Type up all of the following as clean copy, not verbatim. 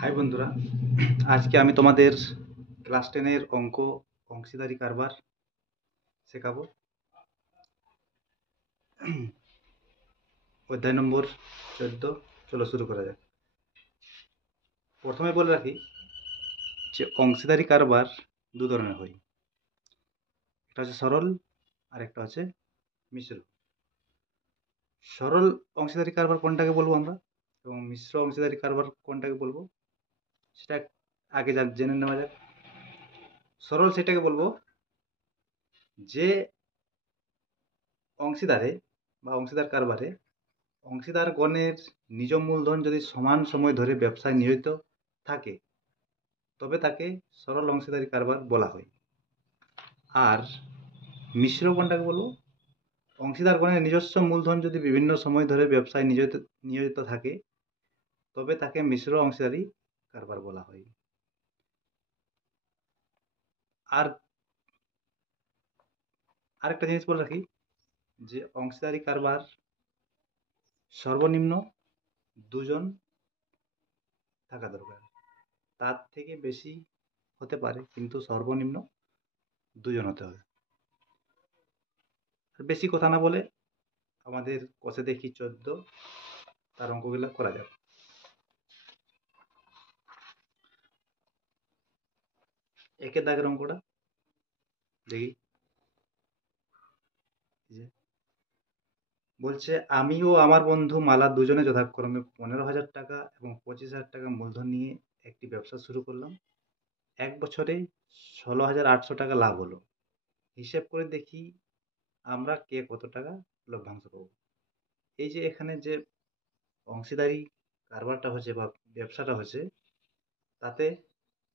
High বন্ধুরা, আজকে আমি তোমাদের ক্লাস 10-এর অংশীদারি কারবার শেখাবো। অধ্যায় নম্বর 14। চলো শুরু করা যাক। প্রথমে বলে রাখি যে অংশীদারি কারবার দু ধরনের হয়। একটা হচ্ছে সরল আর একটা হচ্ছে মিশ্র। সরল অংশীদারি কারবার কোনটাকে বলবো আমরা এবং মিশ্র অংশীদারি কারবার কোনটাকে বলবো সেটা আগে জেনে নেওয়া যাক। সরল সেটাকে বলবো যে অংশীদারে বা অংশীদার কারবারে অংশীদারগণের নিজ মূলধন যদি সমান সময় ধরে ব্যবসায় নিয়োজিত থাকে তবে তাকে সরল অংশীদারি কারবার বলা হয়। আর মিশ্র কোনটাকে বলবো, অংশীদারগণের নিজস্ব মূলধন যদি বিভিন্ন সময় ধরে ব্যবসায় নিয়োজিত থাকে তবে তাকে মিশ্র অংশীদারি কারবার বলা হয়। আর আরেকটা জিনিস বলে রাখি যে অংশীদারি কারবার সর্বনিম্ন দুজন থাকা দরকার। তার থেকে বেশি হতে পারে কিন্তু সর্বনিম্ন দুজন হতে হবে। বেশি কথা না বলে আমাদের কষে দেখি 14 তার অঙ্কগুলো করা যাবে। একের দাগের অঙ্কটা দেখি। বলছে আমি ও আমার বন্ধু মালা দুজনে যথাক্রমে 15,000 টাকা এবং 25,000 টাকা মূলধন নিয়ে একটি ব্যবসা শুরু করলাম। এক বছরে 16,800 টাকা লাভ হলো। হিসেব করে দেখি আমরা কে কত টাকা লভ্যাংশ পাবো। এই যে এখানে যে অংশীদারি কারবারটা হচ্ছে বা ব্যবসাটা হচ্ছে তাতে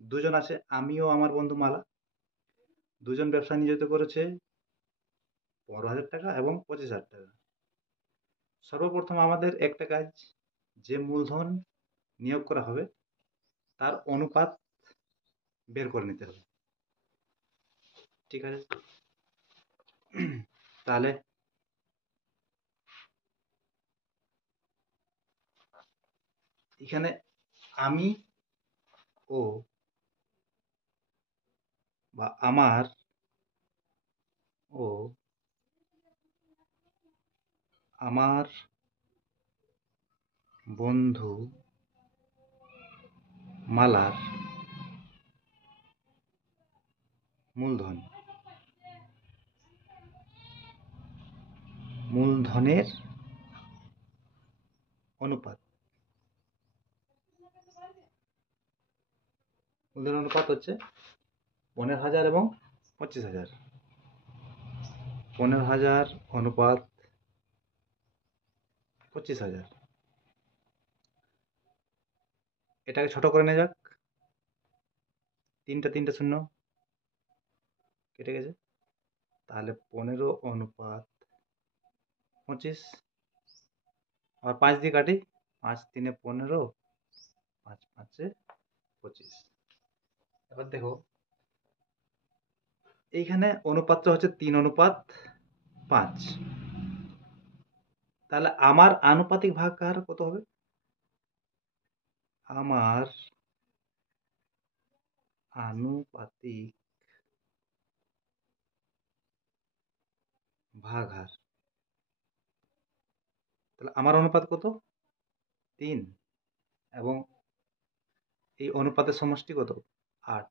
দুজন আছে, আমি ও আমার বন্ধু মালা। দুজন ব্যবসা নিয়োজিত করেছে 15,000 টাকা এবং 25,000 টাকা। সর্বপ্রথম আমাদের একটা কাজ, যে মূলধন নিয়োগ করা হবে তার অনুপাত বের করে নিতে হবে। ঠিক আছে, তাহলে এখানে আমি ও বা আমার ও আমার বন্ধু মালার মূলধনের অনুপাত হচ্ছে 15,000 এবং 25,000। 15,000 অনুপাত 25,000। এটাকে ছোট করে নেওয়া যাক। তিনটা শূন্য কেটে গেছে, তাহলে 15 অনুপাত 25। আর 5 দিয়ে কাটি, 5 3 15, 5 5 25। এবার দেখো এইখানে অনুপাতটা হচ্ছে 3:5। তাহলে আমার আনুপাতিক ভাগ কার কত হবে? আমার আনুপাতিক ভাগ হার। তাহলে আমার অনুপাত কত? 3 এবং এই অনুপাতের সমষ্টি কত? 8।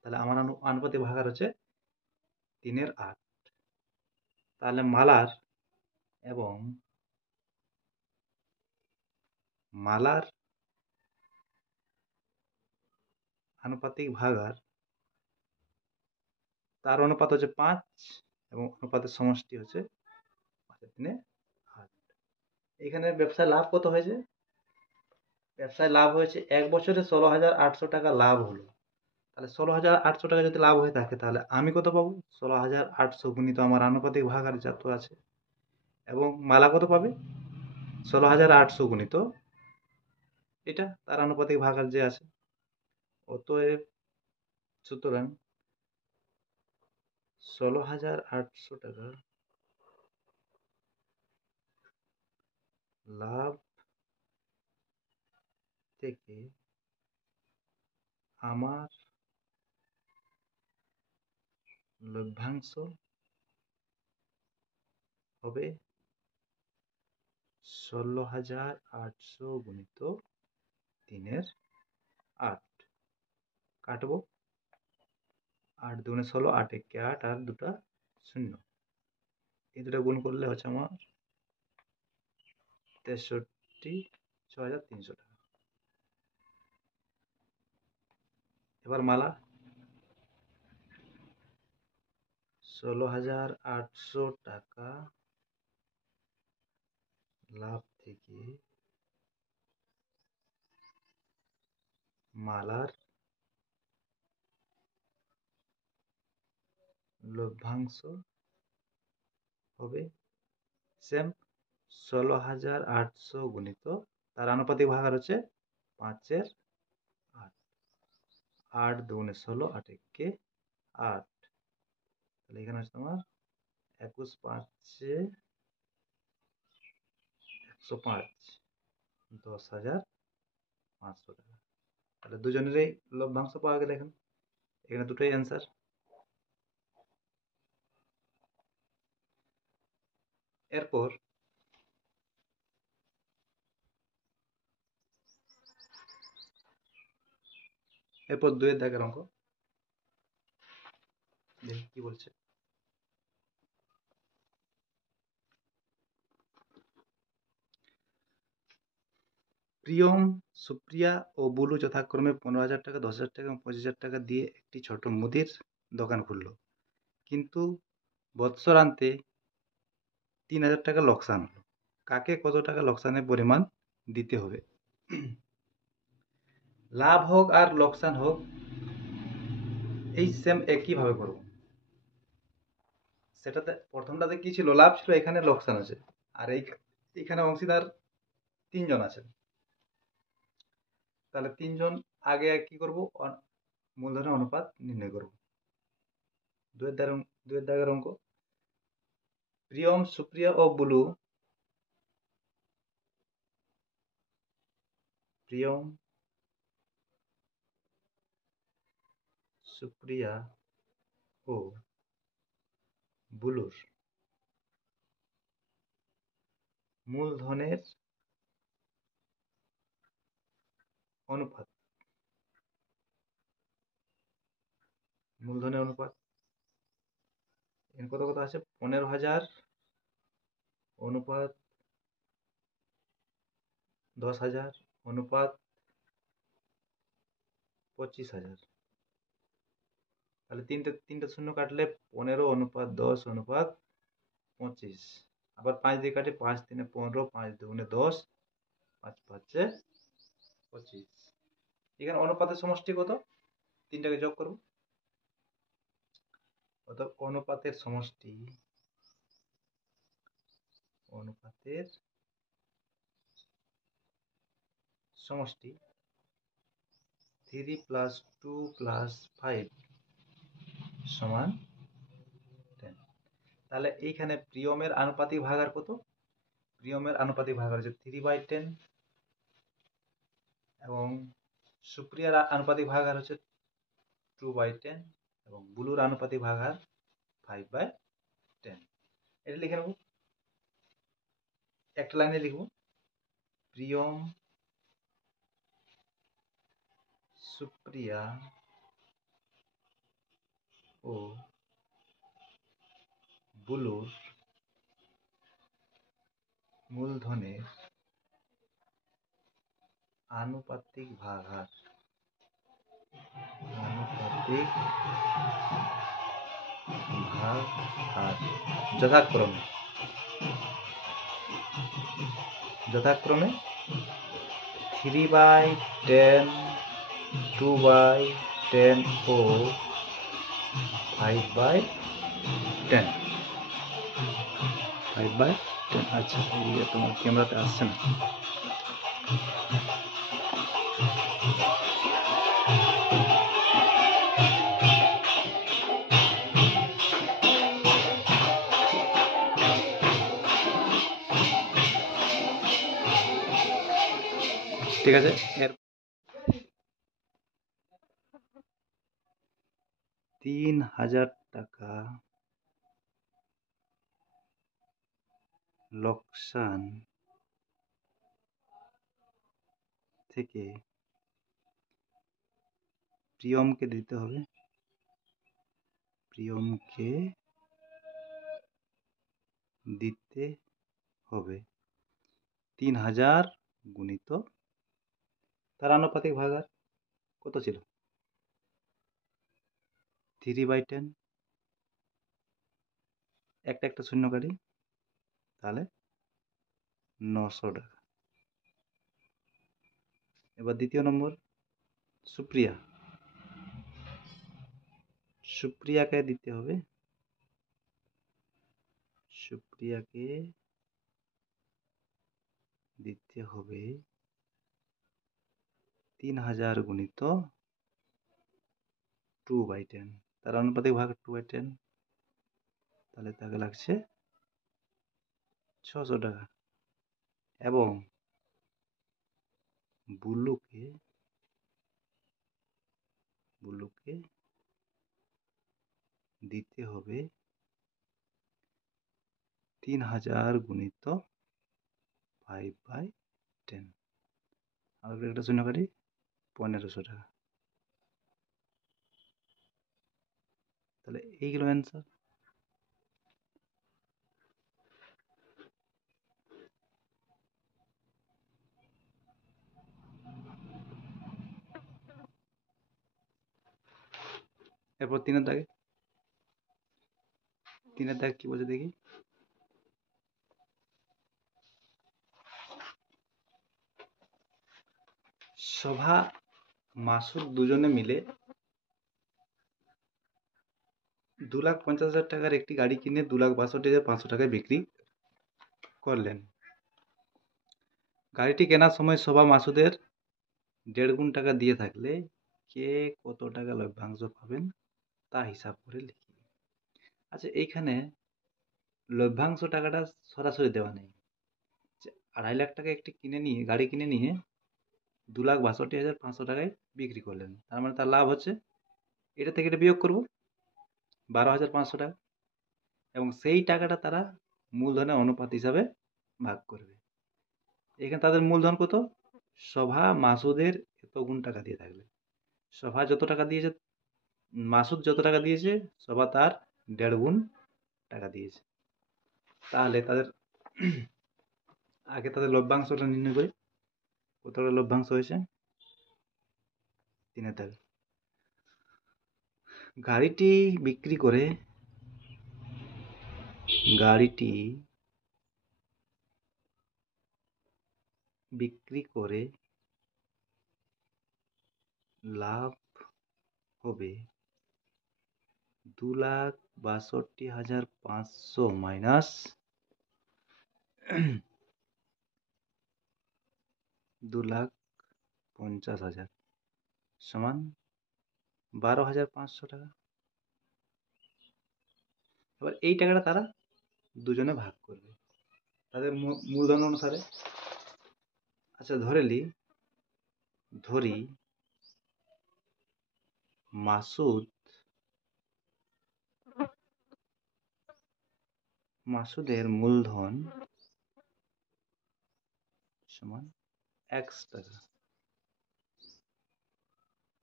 তাহলে আমার আনুপাতিক ভাগ হার হচ্ছে 3/8। তাহলে মালার আনুপাতিক ভাগ হার, তার অনুপাত হচ্ছে 5 এবং অনুপাতের সমষ্টি হচ্ছে 5/3/8। এখানে ব্যবসায় লাভ কত হয়েছে? ব্যবসায় লাভ হয়েছে এক বছরে 16,800 টাকা লাভ হলো। তাহলে 16,800 টাকা যদি লাভ হয়ে থাকে তাহলে আমি কত পাবো? 16,800 গুণিত আমার আনুপাতিক ভাগ আর যত আছে, এবং মালা কত পাবে? 16,800 গুণিত এটা তার আনুপাতিক ভাগ আর যে আছে। অতএব সুতরাং 16,800 টাকা লাভ থেকে আমার লভ্যাংশ হবে 16,800 গুণিত 3/8। কাটবো, 8 দুগুণে 16, 8 একে 8 আর দুটা 0। এই দুটা গুণ করলে হচ্ছে আমার 63,6,300 টাকা। এবার মালা 16,800 টাকা লাভ থেকে মালার লভ্যাংশ হবে সেম 16,800 গুণিত তার আনুপাতিক ভাগ হচ্ছে 5/8। 8 দুগুণে 16, 8 একে 8। তাহলে এখানে হচ্ছে তোমার 21 5 105, 10,500 টাকা। তাহলে দুজনেরই লভ্যাংশ পাওয়া গেল। এখানে দুটোই অ্যান্সার। এরপর এরপর 2 দাগের অঙ্ক দেখি কি বলছে। প্রিয়ম, সুপ্রিয়া ও বুলু যথাক্রমে 15,000 টাকা, 10,000 টাকা এবং 25,000 টাকা দিয়ে একটি ছোট মুদির দোকান খুললো, কিন্তু বৎসরান্তে 3,000 টাকা লোকসান হলো। কাকে কত টাকা লোকসানের পরিমাণ দিতে হবে? লাভ হোক আর লোকসান হোক, এই সেম একইভাবে করবো। সেটাতে প্রথমটাতে কি ছিল? লাভ ছিল, এখানে লোকসান আছে। আর এইখানে অংশীদার 3 জন আছে। তাহলে 3 জন আগে কি করব? মূলধনের অনুপাত নির্ণয় করব। 2 দাগের অঙ্ক। প্রিয়ম, সুপ্রিয়া ও বুলু প্রিয়ম, সুপ্রিয়া ও বুলুর মূলধনের অনুপাত এখানে কত কত আছে? 15,000 অনুপাত 10,000 অনুপাত 25,000। তাহলে তিনটে শূন্য কাটলে 15 অনুপাত 10 অনুপাত 25। আবার 5 দিয়ে কাটে, 5 3 15, 5 2 10, 5 5 25। এখানে অনুপাতের সমষ্টি কত? তিনটাকে যোগ করব। অর্থাৎ অনুপাতের সমষ্টি 3 + 2 + 5 সমান 10। তাহলে এইখানে প্রিয়মের আনুপাতিক ভাগার কত? প্রিয়মের আনুপাতিক ভাগার হচ্ছে 3/10 এবং সুপ্রিয়ার আনুপাতিক ভাগার হচ্ছে 2/10 এবং বুলুর আনুপাতিক ভাগার 5/10। এটা লিখে নেব, একটা লাইনে লিখব। প্রিয়ম, সুপ্রিয়া ও বুলুর মূলধনের আনুপাতিক ভাগার যথাক্রমে 3/10, 2/10 ও 5/10। আচ্ছা, তোমার ক্যামেরাতে আসছে না। ঠিক আছে। 3,000 টাকা লোকসান থেকে প্রিয়মকে দিতে হবে। প্রিয়মকে দিতে হবে 3,000 গুণিত তার আনুপাতিক ভাগার কত ছিল 3/10। একটা একটা শূন্য কাটি, তাহলে 900 টাকা। এবার দ্বিতীয় নম্বর, সুপ্রিয়া। সুপ্রিয়াকে দিতে হবে, সুপ্রিয়াকে দিতে হবে 3,000 গুণিত 2/10, তার আনুপাতিক ভাগ 2/10, তাহলে তাকে লাগছে 600 টাকা। এবং বুলুকে দিতে হবে 3,000 গুণিত 5/10, আর একটা শূন্য কাটি, 1,500 টাকা। তাহলে এইগুলো অ্যান্সার। এরপর তিনের দাগে কি বলছে দেখি। শোভা মাসুদ দুজনে মিলে 2,50,000 টাকার একটি গাড়ি কিনে 2,62,500 টাকায় বিক্রি করলেন। গাড়িটি কেনার সময় শোভা মাসুদের 1.5 গুণ টাকা দিয়ে থাকলে কে কত টাকা লভ্যাংশ পাবেন তা হিসাব করে লিখি। আচ্ছা, এইখানে লভ্যাংশ টাকাটা সরাসরি দেওয়া নেই। 2.5 লাখ টাকা একটি গাড়ি কিনে নিয়ে 2,62,500 টাকায় বিক্রি করলেন, তার মানে তার লাভ হচ্ছে, এটা থেকে এটা বিয়োগ করব 12,500 টাকা, এবং সেই টাকাটা তারা মূলধনের অনুপাত হিসাবে ভাগ করবে। এখানে তাদের মূলধন কত, শোভা মাসুদের এত গুণ টাকা দিয়ে থাকলে, শোভা যত টাকা দিয়েছে, মাসুদ যত টাকা দিয়েছে, শোভা তার 1.5 গুণ টাকা দিয়েছে। তাহলে তাদের আগে তাদের লভ্যাংশটা নির্ণয় করি। কত টাকা লভ্যাংশ হয়েছে, 3 টাকা। গাড়িটি বিক্রি করে লাভ হবে 2,62,500 মাইনাস 2,50,000 সমান 12,500 টাকা। এবার এই টাকাটা তারা দুজনে ভাগ করবে তাদের মূলধন অনুসারে। আচ্ছা, ধরি মাসুদের মূলধন সমান x টাকা,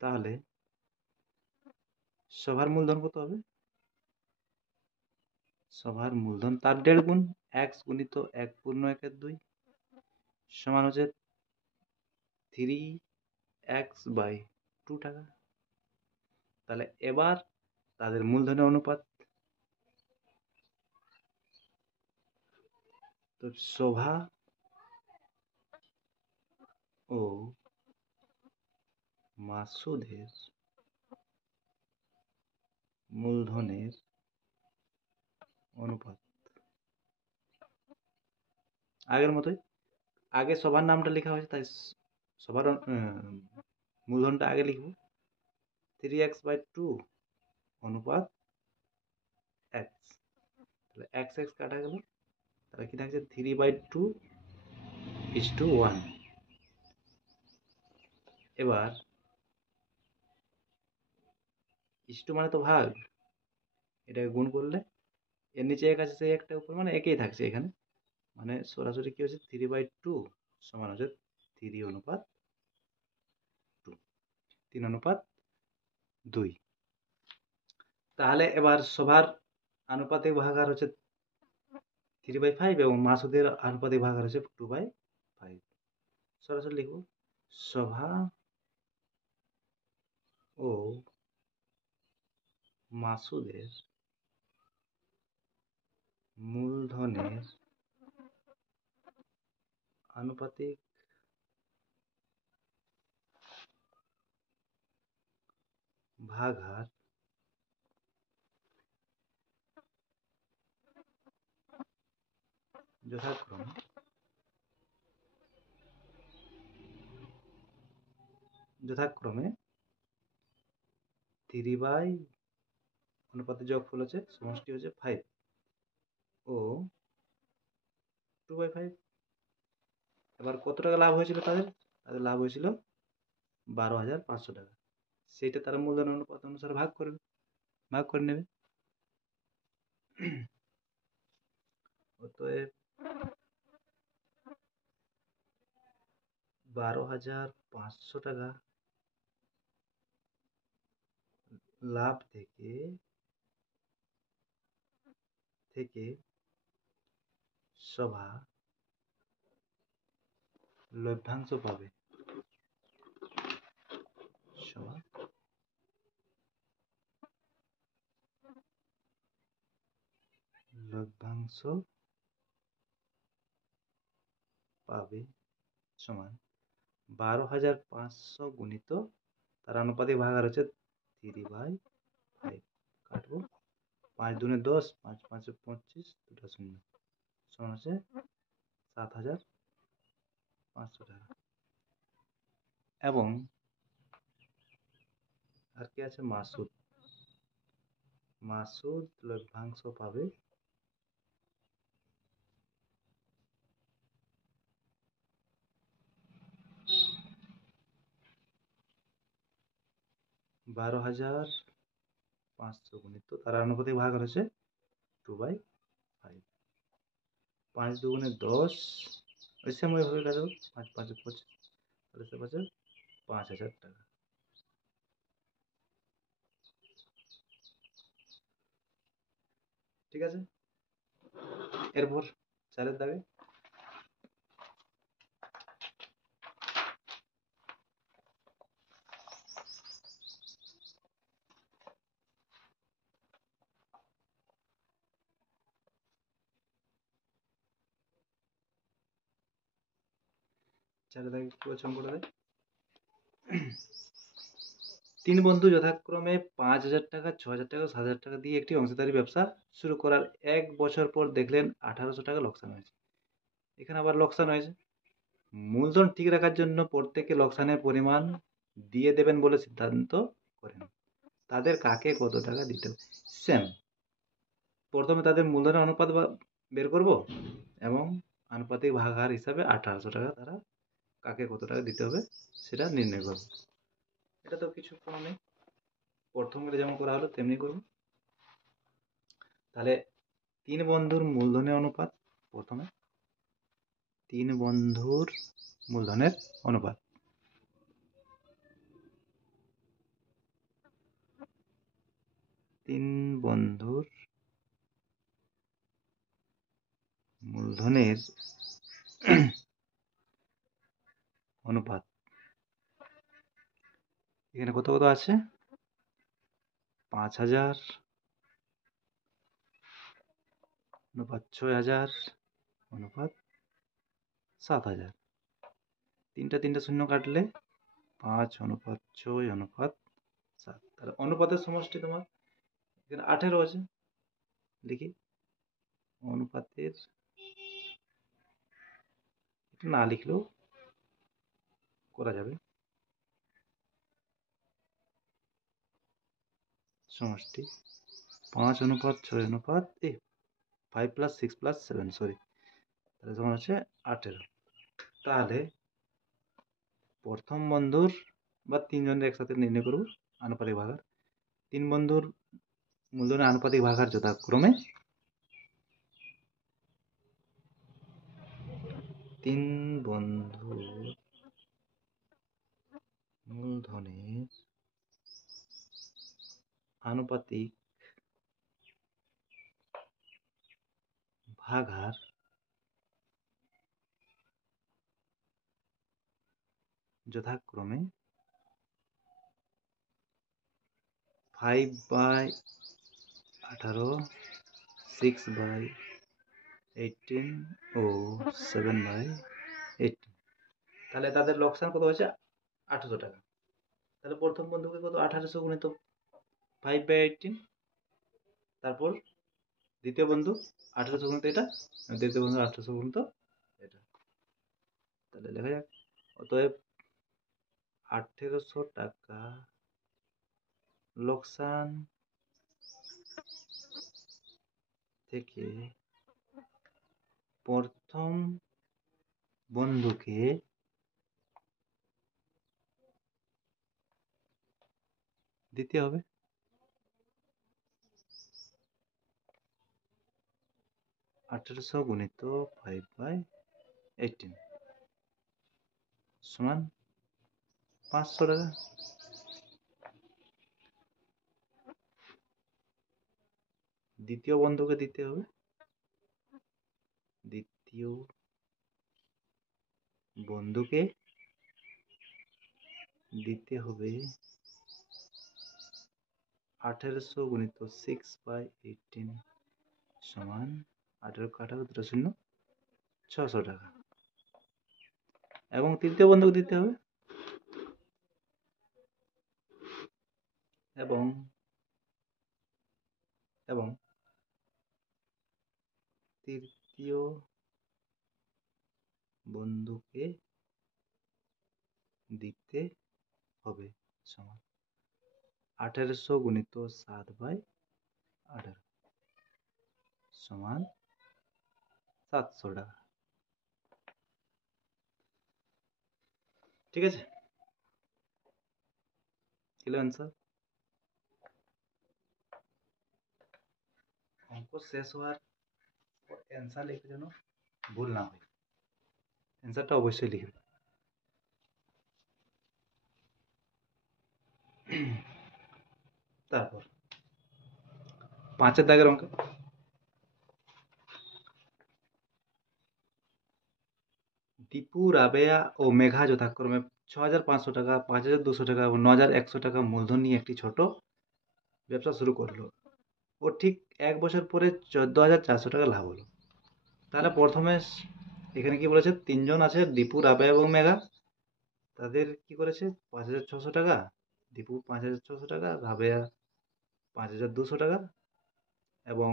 তাহলে শোভার মূলধন কত হবে, শোভার মূলধন তার 1.5 গুণ, x গুণিত 1/2 সমান হচ্ছে 3x/2 টাকা। তাহলে এবার তাদের মূলধনের অনুপাত, তো শোভা ও মাসুদের মূলধনের অনুপাত আগের মতোই, আগে শোভার নামটা লেখা হয়েছে, তাই শোভার মূলধনটা আগে লিখব, 3x/2 অনুপাত x, তাহলে x কাটা গেল, তাহলে কি থাকছে 3/2:1। এবার ইস্টু মানে তো ভাগ, এটাকে গুণ করলে এর নিচে এক আছে, সেই একটা উপর মানে একই থাকছে এখানে, মানে সরাসরি কি হচ্ছে 3/2 সমান হচ্ছে 3:2, 3:2। তাহলে এবার সবার আনুপাতিক ভাগাহার হচ্ছে 3/5 এবং মাসুদের আনুপাতিক ভাগাহার হচ্ছে 2/5। সরাসরি লিখব সভা ও মাসুদের মূলধনের আনুপাতিক ভাগহার যথাক্রমে যথাক্রমে 3 অনুপাতের যোগফল হচ্ছে সমষ্টি হচ্ছে 5 ও 2/5। এবার কত টাকা লাভ হয়েছিল তাদের? তাদের লাভ হয়েছিল 12,500 টাকা। সেইটা তারা মূলধন অনুপাত অনুসারে ভাগ করে নেবে। অতএব 12,500 টাকা লাভ থেকে সভা লভ্যাংশ পাবে। সভা লভ্যাংশ পাবে সমান 12,500 গুণিত তার আনুপাতিক ভাগাহার হচ্ছে 3/5। কাটবো 5 দুনে 10, 5 5 25, 2টা 0 সমান হচ্ছে 7,500 টাকা। এবং আর কি আছে? মাসুদ লভ্যাংশ পাবে 12,500 গুণিত তার আনুপাতিক ভাগ হচ্ছে 2/5। 5 দুগুণে 10, ওই সেম ওইভাবে কাটবো 5 5 25, তাহলে সে পাচ্ছে 5,000 টাকা। ঠিক আছে, এরপর 4-এর দাগে একটু অঙ্ক করে দেয়। 3 বন্ধু যথাক্রমে 5,000 টাকা, 6,000 টাকা, 7,000 টাকা দিয়ে একটি অংশীদারি ব্যবসা শুরু করার 1 বছর পর দেখলেন 1,800 টাকা লোকসান হয়েছে। এখানে আবার লোকসান হয়েছে। মূলধন ঠিক রাখার জন্য প্রত্যেকে লোকসানের পরিমাণ দিয়ে দেবেন বলে সিদ্ধান্ত করেন। তাদের কাকে কত টাকা দিতে হবে? সেম, প্রথমে তাদের মূলধনের অনুপাত বের করব এবং আনুপাতিক ভাগহার হিসাবে 1,800 টাকা তারা কাকে কত টাকা দিতে হবে সেটা নির্ণয় করব। এটা তো কিছু কোনো নেই, প্রথমে যেমন করা হলো তেমনি করব। তাহলে 3 বন্ধুর মূলধনের অনুপাত, প্রথমে 3 বন্ধুর মূলধনের অনুপাত, 3 বন্ধুর মূলধনের অনুপাত। এখানে কত কত আছে? 5,000 অনুপাত 6,000 অনুপাত 7,000। 3টা শূন্য কাটলে 5 অনুপাত 6 অনুপাত 7। তাহলে অনুপাতের সমষ্টি তোমার এখানে 18 আছে। লিখি অনুপাতের, এটা না লিখলেও করা যাবে, সমষ্টি 5 অনুপাত 6 অনুপাত 5 + 6 + 7, সরি, তাহলে সমান হচ্ছে 18। তাহলে প্রথম বন্ধুর বা 3 জনের একসাথে নির্ণয় করব আনুপাতিক ভাগাহার। তিন বন্ধুর মূলধনের আনুপাতিক ভাগাহার যথাক্রমে তিন বন্ধুর মূলধনের আনুপাতিক ভাগাহার যথাক্রমে 5/18, 6/18 ও 7/18। তাহলে তাদের লোকসান কত হয়েছে? 800 টাকা। তাহলে প্রথম বন্ধুকে কত? 1800 গুণিত 5/18। তারপর দ্বিতীয় বন্ধু 1800 গুণিত এটা, দ্বিতীয় বন্ধু 1800 গুণিত এটা। তাহলে লেখা যাক, অতএব 1800 টাকা লোকসান থেকে প্রথম বন্ধুকে দিতে হবে 1800 গুণিত 5/18 সমান 500 টাকা। দ্বিতীয় বন্ধুকে দিতে হবে, দ্বিতীয় বন্ধুকে দিতে হবে 1800 গুণিত 6/18 সমান 18 কাটাবে 2 শূন্য 600 টাকা। এবং তৃতীয় বন্ধুকে দিতে হবে এবং তৃতীয় বন্ধুকে দিতে হবে সমান 1800 গুণিত 7/18 সমান 700 টাকা। ঠিক আছে, এলো অ্যান্সার। অঙ্ক শেষ হওয়ার পর অ্যান্সার লিখে যেন ভুল না হয়, অ্যান্সারটা অবশ্যই লিখবে। তারপর 5 দাগের অঙ্ক, দীপু, রাবেয়া ও মেঘা যথাক্রমে 6500 টাকা, 5200 টাকা এবং 9100 টাকা মূলধন নিয়ে একটি ছোট ব্যবসা শুরু করলো। ও ঠিক 1 বছর পরে 14,400 টাকা লাভ হলো। তাহলে প্রথমে এখানে কি বলেছে? তিনজন আছে, দীপু, রাবেয়া এবং মেঘা। তাদের কি করেছে? 5,600 টাকা, দীপু 5,600 টাকা, রাবেয়া 5,200 টাকা এবং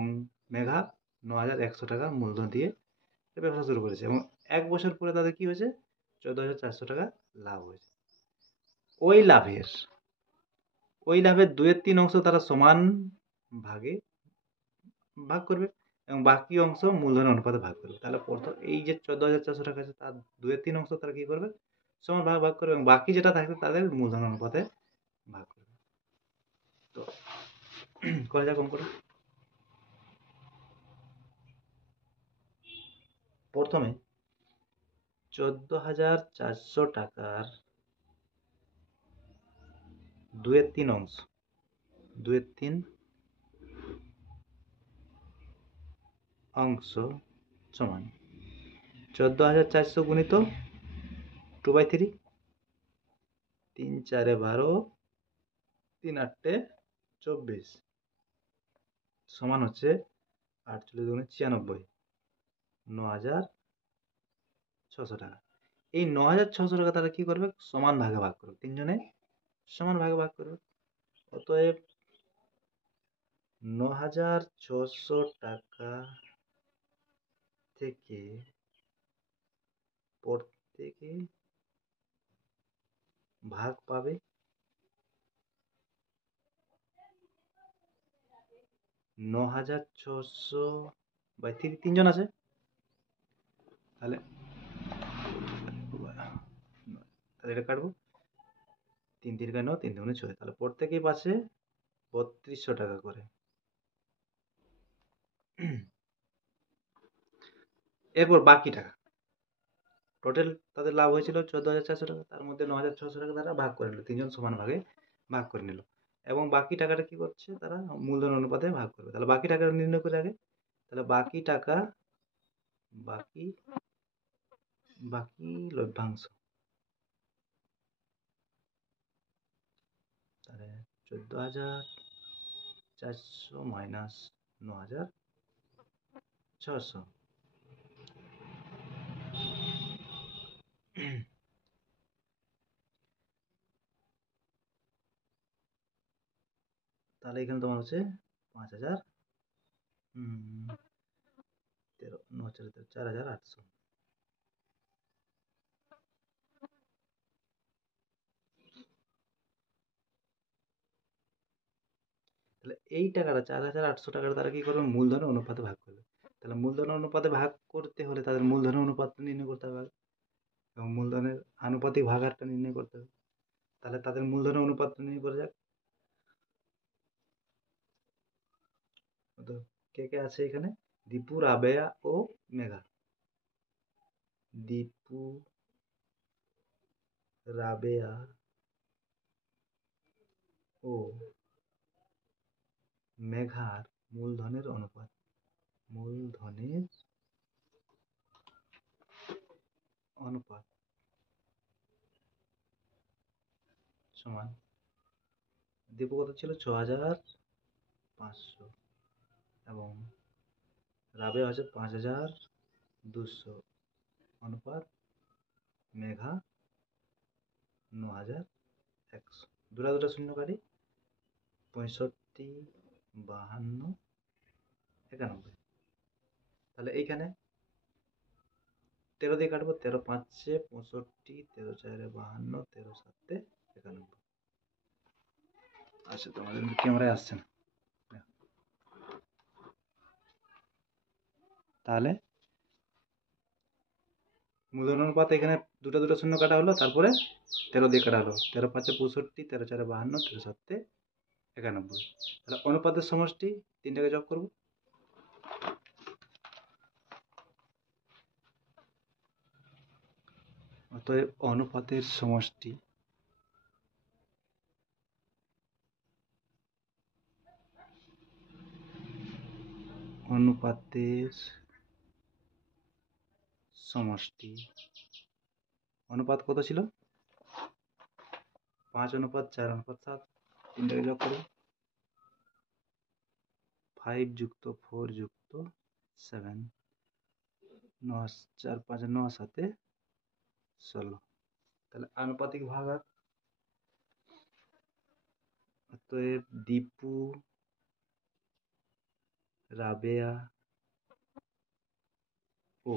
মেঘা 9,100 টাকা মূলধন দিয়ে ব্যবসা শুরু করেছে। এবং 1 বছর পরে তাদের কি হয়েছে? 14,400 টাকা লাভ হয়েছে। ওই লাভের 2/3 অংশ তারা সমান ভাগে ভাগ করবে এবং বাকি অংশ মূলধনের অনুপাতে ভাগ করবে। তাহলে প্রথম এই যে 14,400 টাকা আছে তার 2/3 অংশ তারা কি করবে? সমান ভাগ ভাগ করবে এবং বাকি যেটা থাকবে তাদের মূলধন অনুপাতে ভাগ করবে। তো করা যাক অঙ্কটা। প্রথমে 14,400 টাকার 2/3 অংশ, 2/3 অংশ সমান 14,400 গুণিত 2/3, 3 4 12, 3 8 24 সমান হচ্ছে 48 গুণে 96, 9,600 টাকা। এই 9,600 টাকা তারা কি করবে? সমান ভাগে ভাগ করবে, তিনজনে সমান ভাগে ভাগ করবে। অতএব 9,600 টাকা থেকে প্রত্যেকে ভাগ পাবে 9,600/3, তিনজন আছে তাহলে এটা কাটবো, 3 3 9, 3 2 6। তাহলে প্রত্যেকেই পাচ্ছে 3200 টাকা করে। এরপর বাকি টাকা টোটাল তাদের লাভ হয়েছিল 14,400 টাকা, তার মধ্যে 9,600 টাকা তারা ভাগ করে নিল, তিনজন সমান ভাগে ভাগ করে নিল। এবং বাকি টাকাটা কি করছে, তারা মূলধন অনুপাতে ভাগ করবে। তাহলে বাকি টাকাটা নির্ণয় করে আগে। তাহলে বাকি টাকা, বাকি বাকি লভ্যাংশ, তাহলে 14,400 মাইনাস 9,600, তাহলে এখানে তোমার হচ্ছে 5,000, 4,800। তাহলে এই টাকাটা 4,800 টাকার দ্বারা কি করবে, মূলধনের অনুপাতে ভাগ করবে। তাহলে মূলধনের অনুপাতে ভাগ করতে হলে তাদের মূলধনের অনুপাতটা নির্ণয় করতে হবে এবং মূলধনের আনুপাতিক ভাগাহারটা নির্ণয় করতে হবে। তাহলে তাদের মূলধনের অনুপাতটা নির্ণয় করা যাক। তো কে কে আছে এখানে, দীপু, রাবেয়া ও মেঘা। দীপু, রাবেয়া ও মেঘার মূলধনের অনুপাত, মূলধনের অনুপাত সমান, দীপু কত ছিল, 6,500 এবং রাবেয়া হচ্ছে 5,200 অনুপাত মেঘা 9,100। দুটা দুটা শূন্য কাটি, 65, 52, 91। তাহলে এইখানে 13 দিয়ে কাটবো, 13 5-এ 65, 13 4-এ 52, 13 7-এ 91। আচ্ছা, তোমাদের ক্যামেরায় আসছে না। তাহলে মূলধন অনুপাত এখানে দুটো দুটো শূন্য কাটা হলো, তারপরে 13 দিয়ে কাটা হলো, 13 5-এ 65, 13 4-এ 52, 13 7-এ 91। তাহলে অনুপাতের সমষ্টি তিনটাকে যোগ করবো, অতএব অনুপাতের সমষ্টি অনুপাতের সমষ্টি, অনুপাত কত ছিল, 5:4:7, তিনটাকে যোগ করবো, 5 যুক্ত 4 যুক্ত 7, 9 4 5 9 7-এ 16। তাহলে আনুপাতিক ভাগাহার, অতএব দীপু, রাবেয়া ও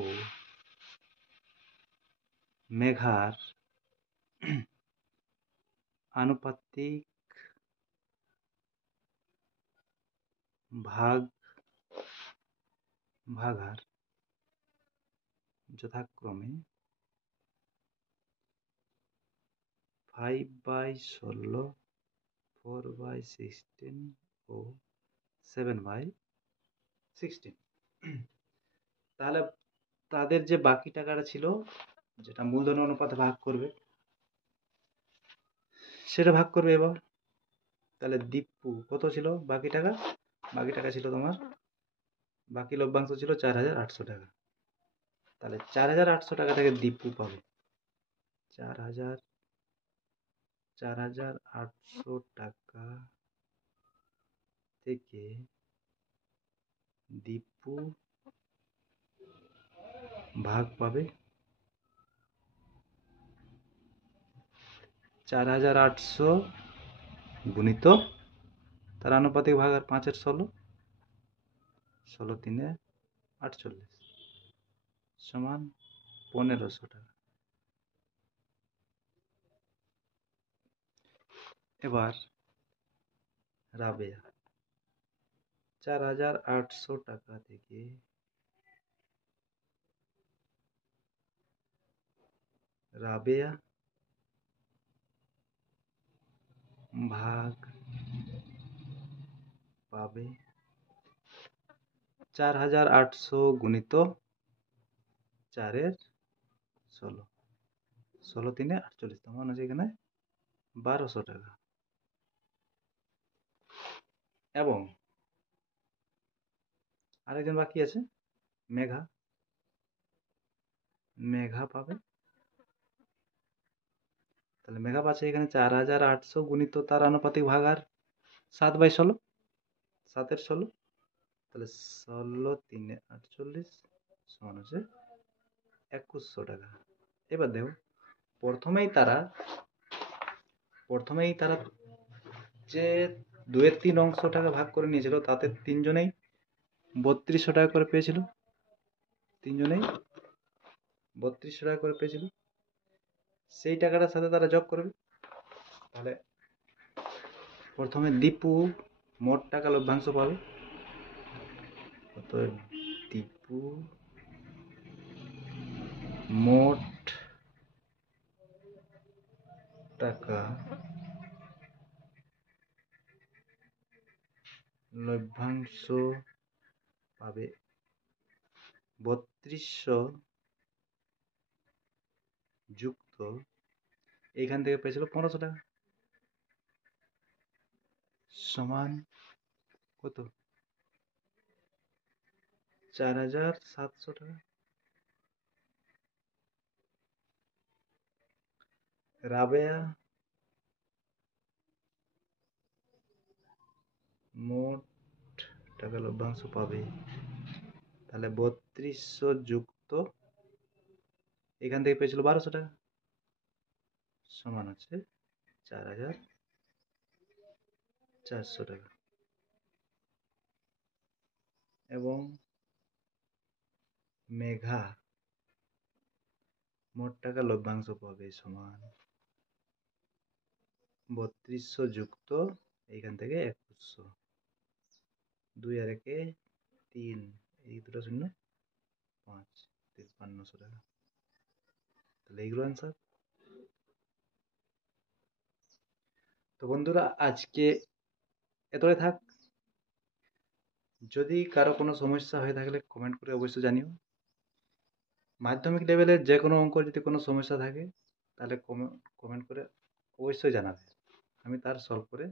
মেঘার আনুপাতিক ভাগাহার যথাক্রমে 5/16, 4/16 ও 7/16। তাহলে তাদের যে বাকি টাকাটা ছিল, যেটা মূলধন অনুপাতে ভাগ করবে, সেটা ভাগ করবে এবার। তাহলে দীপু কত ছিল বাকি টাকা, বাকি টাকা ছিল তোমার, বাকি লভ্যাংশ ছিল 4,800 টাকা। তাহলে 4,800 টাকা থেকে দীপু পাবে 4,800 টাকা থেকে দীপু ভাগ পাবে 4,800 গুণিত তার আনুপাতিক ভাগ আর 5-এর 16, 16 3-এ 48 সমান 1,500 টাকা। এবার রাবেয়া 4,800 টাকা থেকে রাবেয়া ভাগ পাবে 4800 গুণিত 4 16, 16 3 48, তখন আছে এখানে 1200 টাকা। এবং আরেকজন বাকি আছে মেঘা, মেঘা পাবে, তাহলে মেঘা পাচ্ছে এখানে 4800 গুণিত তার আনুপাতিক ভাগার 7/16, 7/16, তাহলে 16 3 48 সমান হচ্ছে 2100 টাকা। এবার দেখো প্রথমেই তারা যে 2/3 অংশ টাকা ভাগ করে নিয়েছিল তাতে তিনজনেই 3200 টাকা করে পেয়েছিল, তিনজনেই 3200 টাকা করে পেয়েছিল। সেই টাকাটার সাথে তারা যোগ করবে। তাহলে প্রথমে দীপু মোট টাকা লভ্যাংশ পাবে, অতএব দীপু মোট টাকা লভ্যাংশ পাবে 3200 যুক্ত এইখান থেকে পেয়েছিল 1500 টাকা, সমান কত 4700 টাকা। রাবেয়া মোট টাকা লভ্যাংশ পাবে, তাহলে 3200 যুক্ত এখান থেকে পেয়েছিল 1200 টাকা, সমান হচ্ছে 4400 টাকা। এবং মেঘা মোট টাকা লভ্যাংশ পাবে সমান 3200 যুক্ত এইখান থেকে 2100, 2 আর 1 3, এই দুটো শূন্য 5, 5300 টাকা। তাহলে এইগুলো অ্যান্সার। তো বন্ধুরা আজকে এতটাই থাক। যদি কারো কোনো সমস্যা হয়ে থাকলে কমেন্ট করে অবশ্যই জানিও। মাধ্যমিক লেভেলের যে কোনো অঙ্ক যদি কোনো সমস্যা থাকে তাহলে কমেন্ট করে অবশ্যই জানাবে, আমি তার সলভ করে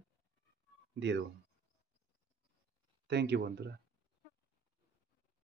দিয়ে দেবো। থ্যাংক ইউ বন্ধুরা।